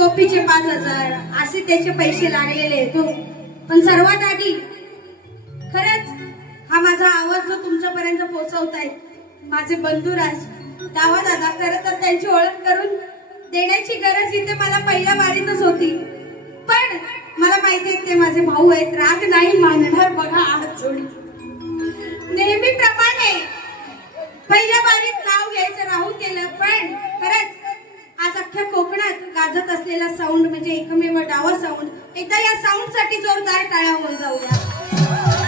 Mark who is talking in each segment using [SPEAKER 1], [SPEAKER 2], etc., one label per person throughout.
[SPEAKER 1] टोपीचे पाच हजार असे त्याचे पैसे लागलेले आहेत हो. पण सर्वात आधी खरंच हा माझा आवाज जो तुमच्यापर्यंत पोहोचवताय माझे बंधू राज दावा दादा खरं तर त्यांची ओळख करून देण्याची गरज इथे मला पहिल्या बारीतच होती. पण मला माहिती आहे ते माझे भाऊ आहेत राग नाही मानणार बघा आज जोडी. नेहमीप्रमाणे पहिल्या बारीत नाव घ्यायचं राहून केलं पण खरंच आज अख्ख्या कोकणात गाजत असलेला साऊंड म्हणजे एकमेव डावा साऊंड एकदा या साऊंडसाठी जोरदार टाळ्या होऊन जाऊया.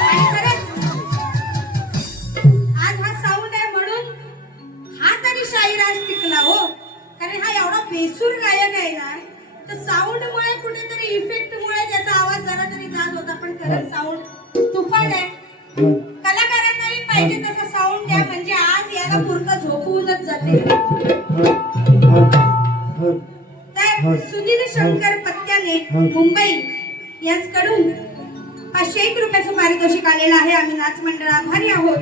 [SPEAKER 1] आणि आज हा साऊंड आहे म्हणून हा तरी शाहीराज टिकला हो. कारण हा एवढा बेसूर गायक आहे ना तर साऊंड मुळे कुठेतरी इफेक्ट मुळे त्याचा आवाज जरा तरी जात होता. पण खरंच साऊंड तुफान आहे. कलाकारांनाही पाहिजे तसं साऊंड द्या. म्हणजे आज याला पुरतं झोपवूनच जाते. तर सुनील शंकर पत्त्याने मुंबई यांच्याकडून पाचशे एक रुपयाचं पारितोषिक आलेलं आहे. आम्ही नाच मंडळ आभारी आहोत.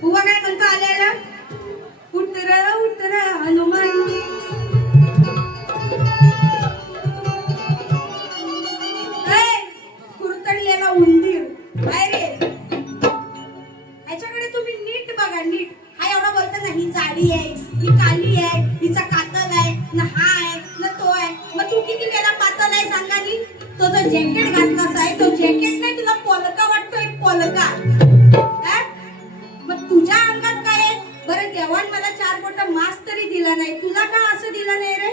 [SPEAKER 1] बुवा काय म्हणतो आल्याला? उतर उतर हनुमान. ह्याच्याकडे तुम्ही नीट बघा नीट. हा एवढा बोलतो ना ही जाडी आहे ही काली आहे. ना हा आहे ना तो आहे मग तू किती वेळा पातळ आहे सांगा नी तो जो जॅकेट घातलास आहे तो जॅकेट नाही तुला पोलका वाटतोय पोलका. मग तुझ्या अंगात काय आहे? बरं देवान मला चार बोट मास्क तरी दिला नाही. तुला का असं दिलं नाही रे?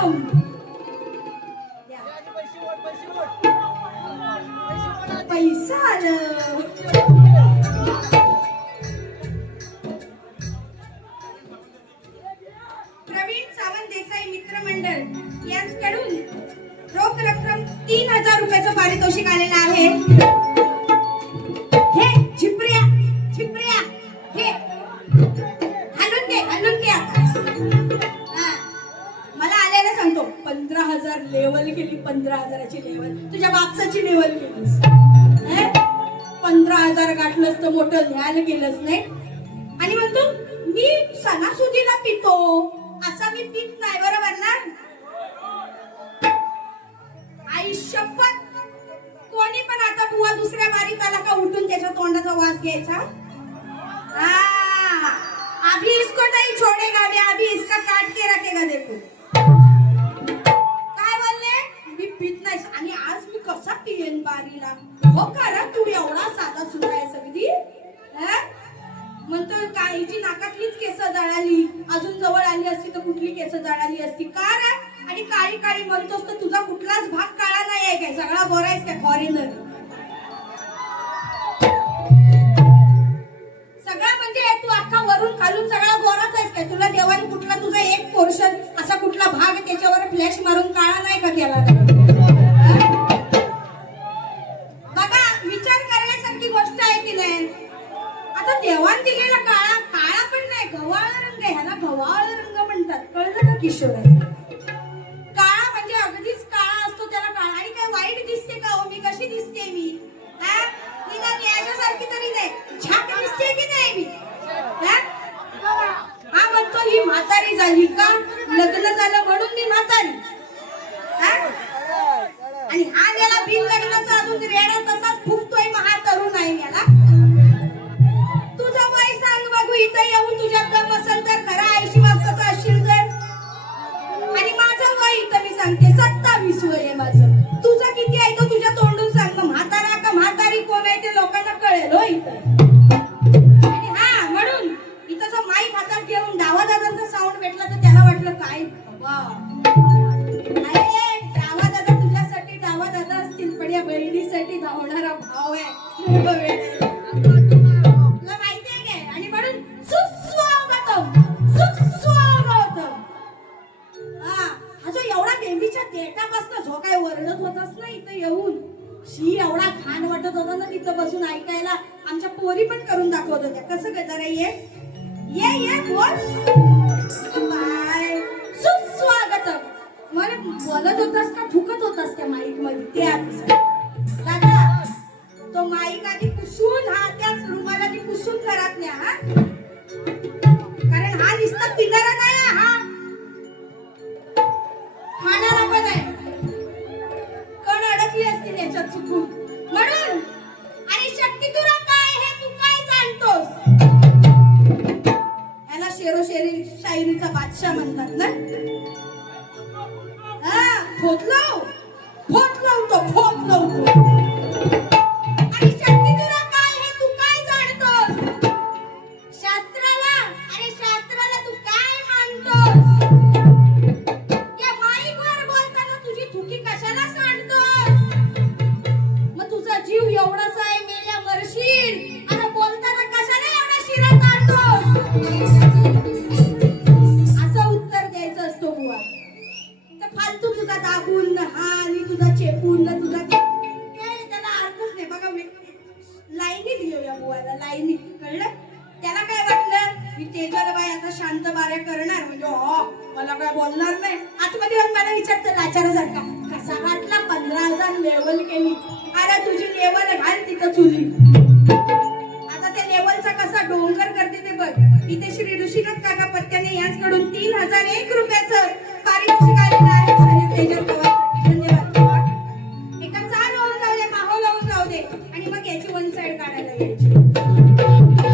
[SPEAKER 1] Oh. अभी इसको नहीं छोड़ेगा मैं अभी इसका काट के रखेगा देखो। काय बोलले? मी पित नाही आणि आज मी कसा पिएन बारीला? हो का रे तू एवढा साधा सुद्धा आहे सगळी म्हणतो म्हणतो काहीची नाकातलीच केस जळाली. अजून जवळ आली असती तर कुठली केस जळाली असती? का रे? आणि काळी काळी म्हणतोस तर तुझा कुठलाच भाग काळा नाही आहे काय? सगळा गोरा आहेस काय? फॉरेनर सगळा म्हणजे तू अख्खा वरून खालून सगळा गोराच आहेस काय? तुला देवाने कुठला तुझा एक पोर्शन असा कुठला भाग त्याच्यावर फ्लॅश मारून काळा नाही का केला बघा विचार करण्यासारखी गोष्ट आहे की नाही? आता देवान दिलेला काळा काळा पण नाही गव्हाळ रंग आहे. ह्याला गव्हाळ रंग म्हणतात. कळलं का किशोर काळा म्हणजे अगदीच काळा असतो त्याला काळा. आणि काय वाईट दिसते का हो? मी कशी दिसते मी? बेबीच्या जो काय वरडत होतास ना इथं येऊन? शी एवढा घाण वाटत होता ना तिथं बसून ऐकायला. आमच्या पोरी पण करून दाखवत होत्या. कसं ग जरा ये? ये ये बोल. बाय. सुस्वागत मला बोलत होतास का थुकत होतास त्या माईकमध्ये ते आधी दादा तो माईक आधी पुसून हा त्याच रुमालाने पुसून घरात न्या हा. कारण हा नुसता पिणारा नाही हा. खाणारा अडकली चुकून. म्हणून आणि शक्ती तुला काय हे तू काय जाणतोस? याला शेरो शेरी शायरीचा बादशाह म्हणतात ना? हा फोतलो फोतलो तो फोतलो तो मग याची वन साइड काढायला घ्यायची.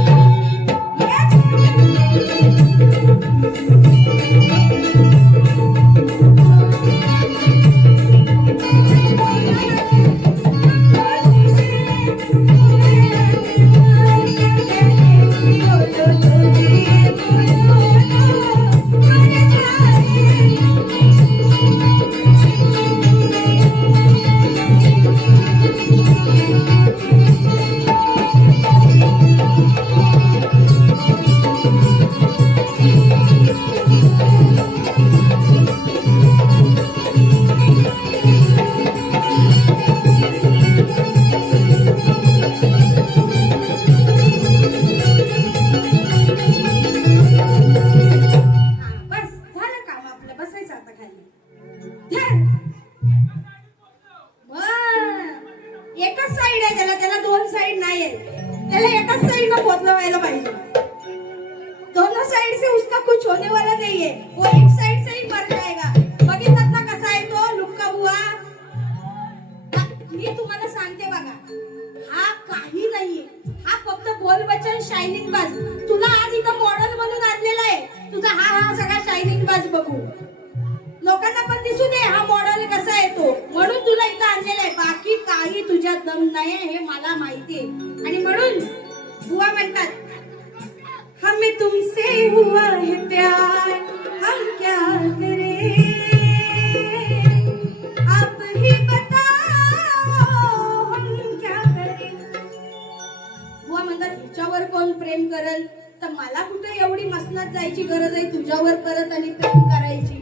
[SPEAKER 1] परत जायची गरज आहे तुझ्यावर परत आणि प्रेम करायची.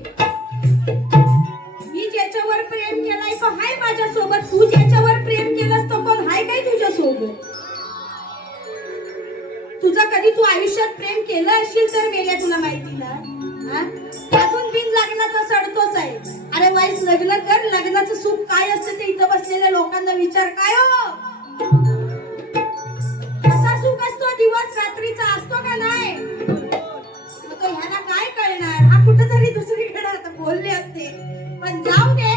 [SPEAKER 1] मी ज्याच्यावर प्रेम केलाय तो हाय माझ्या सोबत तू ज्याच्यावर प्रेम केलास तो कोण हाय काय तुझ्या सोबत तुझा कधी तू आयुष्यात प्रेम केलं असशील तर वेगळ्या तुला माहिती ना? त्यातून बिन लग्नाचा सडतोच आहे. अरे वाईस लग्न कर लग्नाचं सुख काय असतं ते इथं बसलेल्या लोकांना विचार. काय हो? कसा सुख असतो दिवस रात्रीचा बोलले असते. पण जाऊ दे.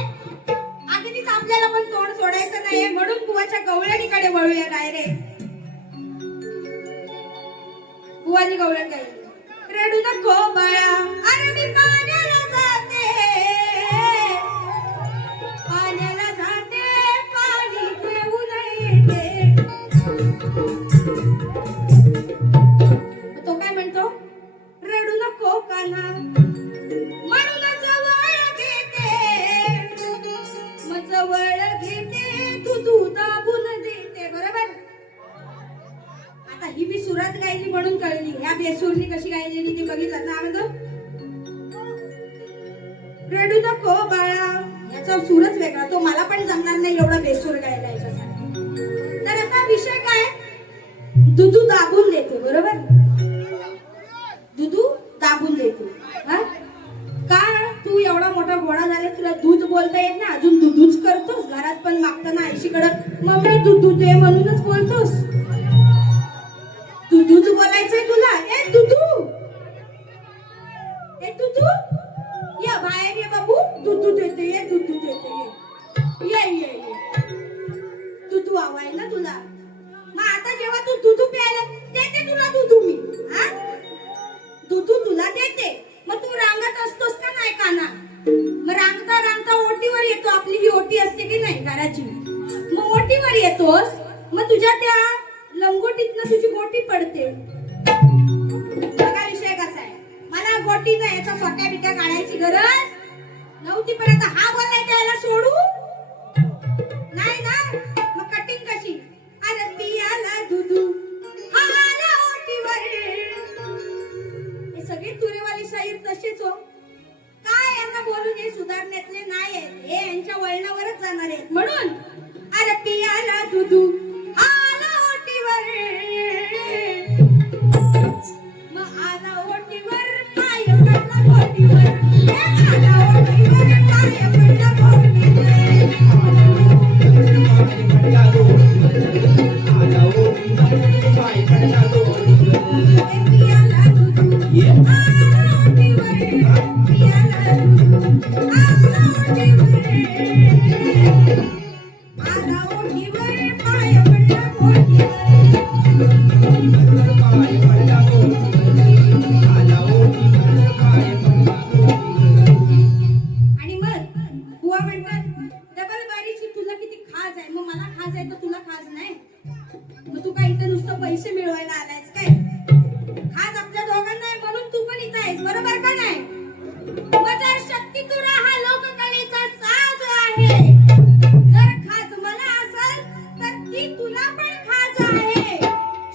[SPEAKER 1] आधीच आपल्याला पण तोंड सोडायचं नाहीये. म्हणून तू बुवाच्या गवळणीकडे वळूया डायरेक्ट बुवानी गवळण काही रेडू नको बाळा. अरे मी पाण्याला जाते. दुधू प्यायला देते तुला दुधू मी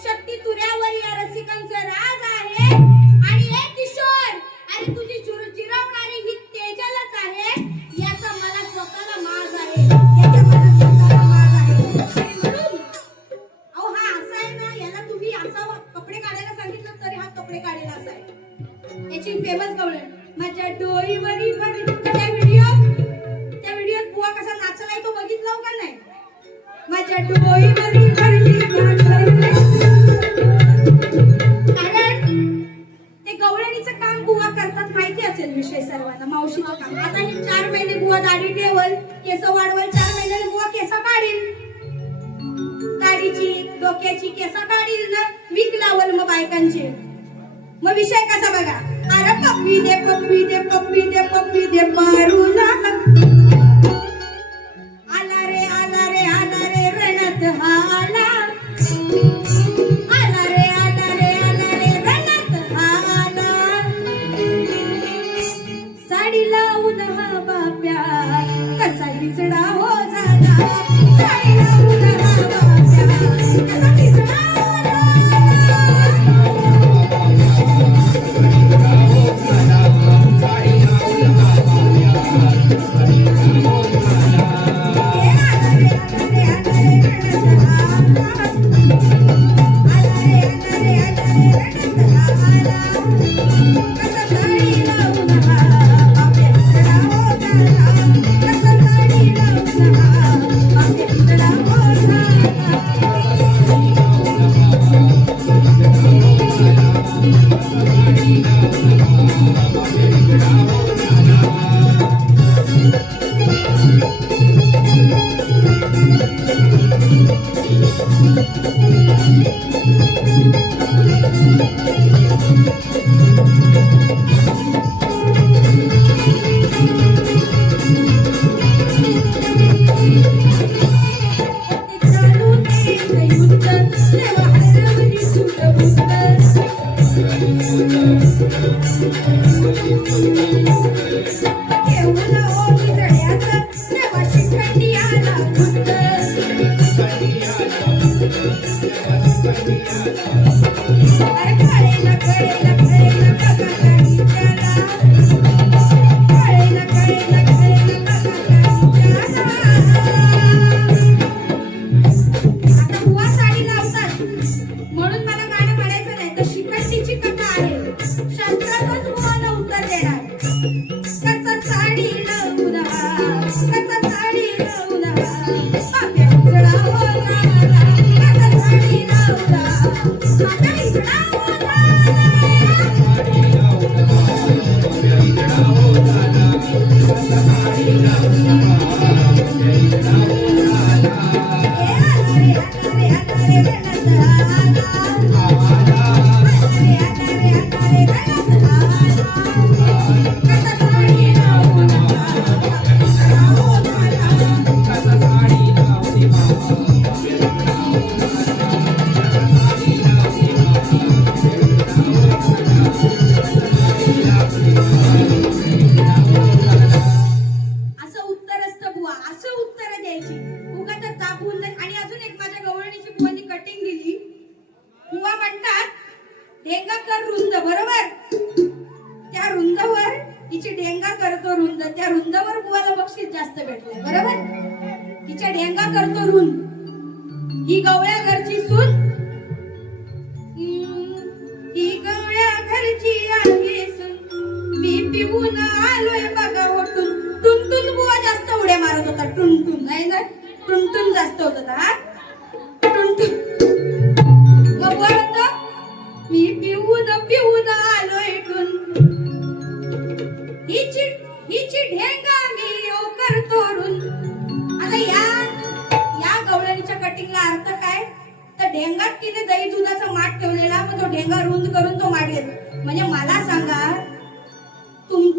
[SPEAKER 1] शक्ती तुऱ्यावर या रसिकांचं राज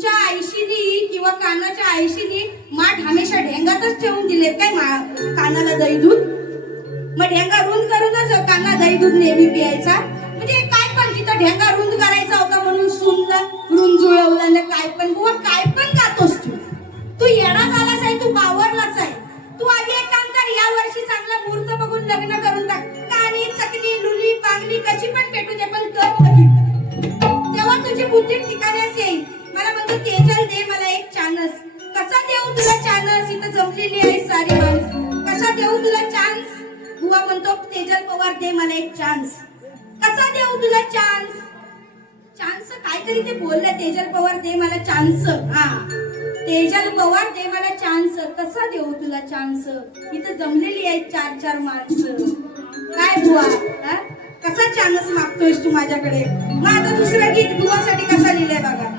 [SPEAKER 1] तुमच्या आईशीनी किंवा कानाच्या आईशीनी माठ हमेशा ढेंगातच ठेवून दिलेत काय कानाला दही दूध? मग ढेंगा रुंद करूनच हो, काना दही दूध नेहमी पियायचा. म्हणजे काय पण तिथं ढेंगा रुंद करायचा होता म्हणून सुनला रुंद जुळवलं ना काय पण. बुवा काय पण गातोस तू. तू येणार झालास आहे तू बावरलाच आहे. तू आधी एक काम कर या वर्षी चांगला मुहूर्त बघून लग्न करून टाक. कानी चकली लुली पांगली कशी पण पेटू दे पण कर तेव्हा तुझी बुद्धी मला चल तेजल दे मला एक चानस कसा देऊ तुला चानस इथं जमलेली आहे सारी माणूस. कसा देऊ तुला चान्स बुवा म्हणतो तेजल पवार दे मला एक चान्स कसा देऊ तुला चान्स चान्स काहीतरी ते बोलले तेजल पवार दे मला चान्स हा. तेजल पवार दे मला चान्स कसा देऊ तुला चान्स इथं जमलेली आहे चार चार माणसं. काय बुवा? कसा चान्स मागतोयस तू माझ्याकडे? मग आता दुसरं गीत बुवासाठी कसा लिहिलंय बघा.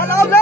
[SPEAKER 1] त्याला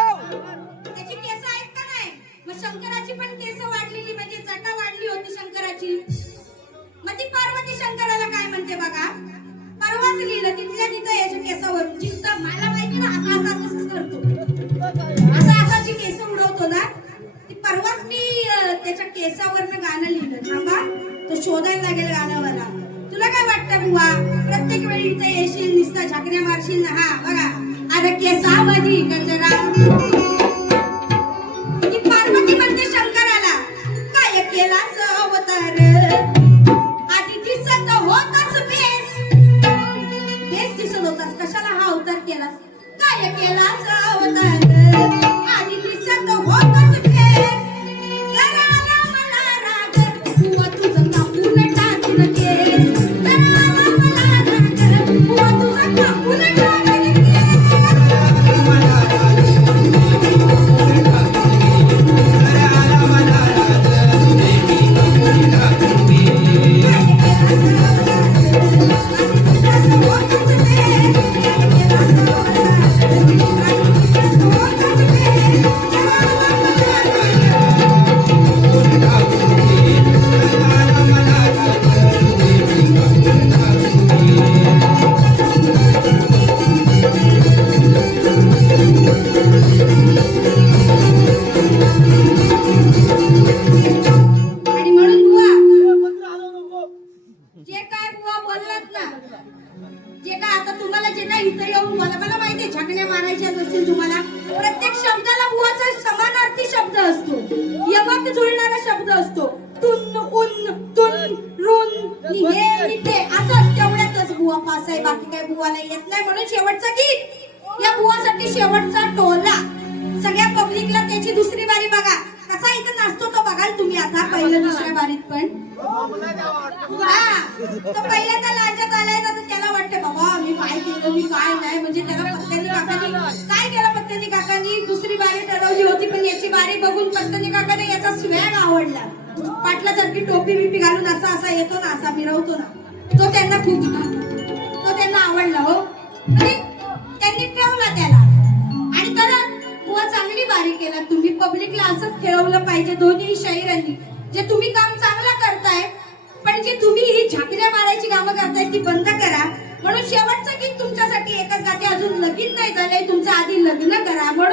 [SPEAKER 1] असतो हे नि ते असं तेवढ्यातच बुवा बुवा पास आहे बाकी काय बुवाला येत नाही म्हणून शेवटचं गीत. या बुवासाठी शेवटचा टोला. सगळ्या पब्लिकला त्याची दुसरी बारी बघा. कसा इथं नाचतो तो बघाल तुम्ही आता पहिल्या दुसऱ्या बारीत पण. हा तो पहिल्या त्या लांच्यात आलाय ना तर त्याला वाटते बाबा मी काय केलं मी काय नाही. म्हणजे त्याला पत्त्यानी काकानी काय केलं पत्त्यानी काकांनी? दुसरी बारी ठरवली होती पण याची बारी बघून पत्त्यानी काकाने याचा स्वॅग आवडला. पाटलासारखी टोपी बिपी घालून असा असा येतो ना असा मिरवतो ना तो त्यांना खूप तो त्यांना आवडला हो. त्यांनी ठेवला त्याला. आणि खरं बुवा चांगली बारी केला. तुम्ही पब्लिकला असंच खेळवलं पाहिजे दोन्ही शाहिरांनी. जे तुम्ही काम चांगलं करताय पण जे तुम्ही ही झाकल्या मारायची कामं करताय ती बंद करा. म्हणून शेवटचं गीत तुमच्यासाठी एकच गाते. अजून लगीन नाही झालंय. तुमचं आधी लग्न करा. म्हणून